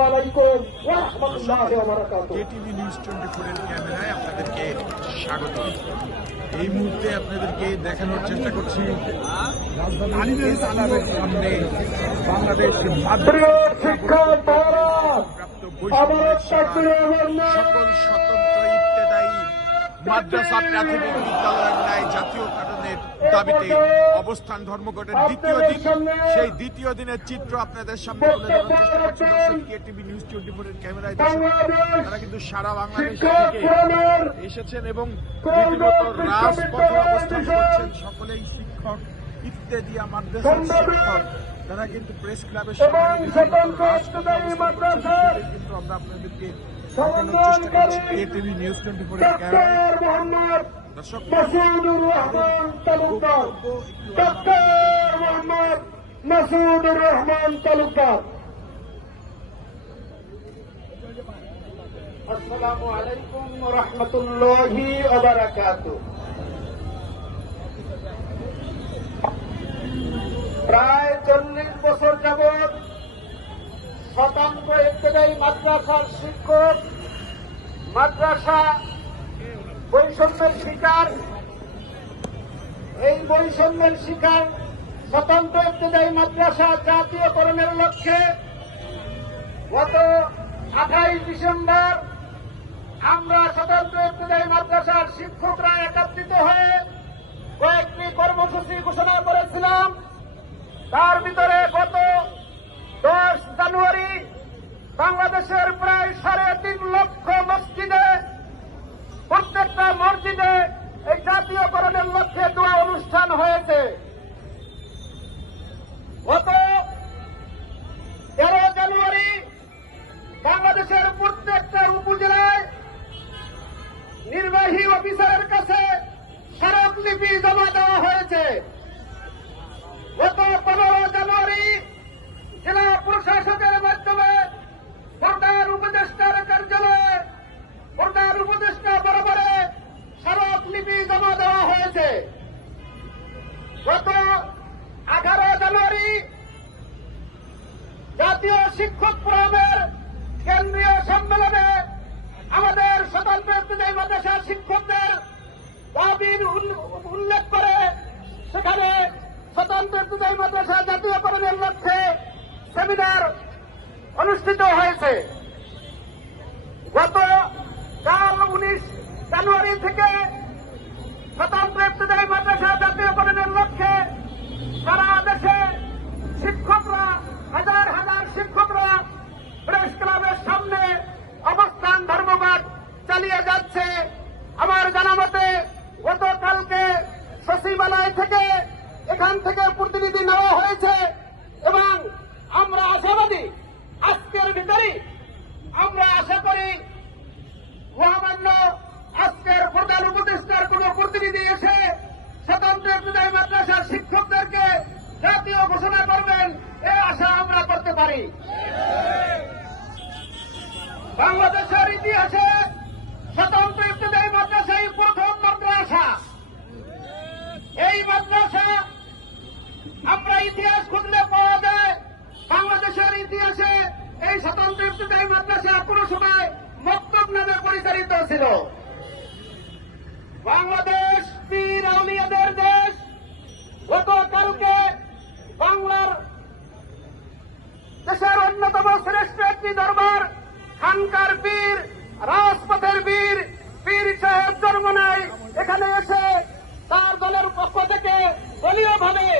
আলাইকুম ওয়া রাহমাতুল্লাহি ওয়া বারাকাতুহু কেটিভি নিউজ টোয়েন্টি ফোরের ক্যামেরায় আপনাদেরকে স্বাগত। এই মুহূর্তে আপনাদেরকে দেখানোর চেষ্টা করছি রাজধানী সামনে বাংলাদেশ প্রাপ্ত বৈষম্যের সকল স্বতন্ত্র ইত্তেদায়ী মাদ্রাসা প্রাথমিক বিদ্যালয়ের ন্যায় জাতীয় কারণের দাবিতে অবস্থান ধর্মঘটের দ্বিতীয় দিন সেই দ্বিতীয় দিনের চিত্র আপনাদের সামনে তুলে ধরার চেষ্টা করছি। দর্শক কেটিভি নিউজ টোয়েন্টি ফোরের ক্যামেরায় তারা কিন্তু সারা বাংলাদেশ থেকে এসেছেন এবং রীতিমতো রাজপথে অবস্থান করছেন। সকলেই শিক্ষক ইত্যাদিয়া মাদ্রাসার শিক্ষক তারা কিন্তু প্রেস ক্লাবের সামনে ইত্তেদায়ী কিন্তু আমরা আপনাদেরকে দর্শক রহমান তালুকদার। মোহাম্মদ মাসুদুর রহমান তালুকদার। আসসালামু আলাইকুম রহমতুল্লাহি প্রায় চল্লিশ বছর যাবৎ শতাংশ ইত্যাদি মাদ্রাসার শিক্ষক, মাদ্রাসা বৈষম্যের শিকার। এই বৈষম্যের শিকার স্বতন্ত্র ইত্যাদি মাদ্রাসা জাতীয়করণের লক্ষ্যে গত আঠাইশ ডিসেম্বর আমরা স্বতন্ত্র ইত্যাদি মাদ্রাসার শিক্ষকরা একত্রিত হয়ে কয়েকটি কর্মসূচি ঘোষণা করেছিলাম। তার ভিতরে গত বাংলাদেশের প্রায় সাড়ে তিন লক্ষ মসজিদে, প্রত্যেকটা মসজিদে এই জাতীয়করণের লক্ষ্যে দোয়া অনুষ্ঠান হয়েছে। গত তেরো জানুয়ারি বাংলাদেশের প্রত্যেকটা উপজেলায় নির্বাহী অফিসারের কাছে স্মারকলিপি জমা দেওয়া হয়েছে। গত আঠারো জানুয়ারি জাতীয় শিক্ষক ফোরামের কেন্দ্রীয় সম্মেলনে আমাদের স্বতন্ত্র মাদ্রাসার শিক্ষকদের দাবির উল্লেখ করে সেখানে স্বতন্ত্র ইত্তেদায়ী মাদ্রাসা জাতীয়করণের লক্ষ্যে সেমিনার অনুষ্ঠিত হয়েছে। গত চার উনিশ জানুয়ারি থেকে স্বতন্ত্র ইত্তেদায়ী মাদ্রাসা জাতীয়করণের লক্ষ্যে সারা দেশে শিক্ষকরা হাজার হাজার শিক্ষকরা প্রেস ক্লাবের সামনে অবস্থান ধর্মঘট চালিয়ে যাচ্ছে। আমার জানা মতে গতকালকে সচিবালয় থেকে এখান থেকে প্রতিনিধি নেওয়া হয়েছে এবং আমরা আশাবাদী আজকের ভিতরেই আমরা আশা করি মহামান্য আজকের প্রধান উপদেষ্টার কোন প্রতিনিধি এসে স্বতন্ত্র বিদায় মাদ্রাসার শিক্ষকদেরকে জাতীয় ঘোষণা করবেন এই আশা আমরা করতে পারি। বাংলাদেশের ইতিহাসে স্বতন্ত্র ইবতদায়ী মাদ্রাসাই প্রথম মাদ্রাসা। এই মাদ্রাসা আমরা ইতিহাস খুঁজলে পাওয়া যায়, বাংলাদেশের ইতিহাসে এই স্বতন্ত্র ইবতদায়ী মাদ্রাসা কোনো সময় মক্তব নামে পরিচালিত ছিল। বাংলাদেশ পীর আউলিয়াদের দেশ গতকালকে বাংলার দেশের অন্যতম শ্রেষ্ঠ একটি দরবার, খানকার বীর রাজপথের বীর বীর সাহেব জন্ম নেয়। এখানে এসে তার দলের পক্ষ থেকে দলীয় ভাবে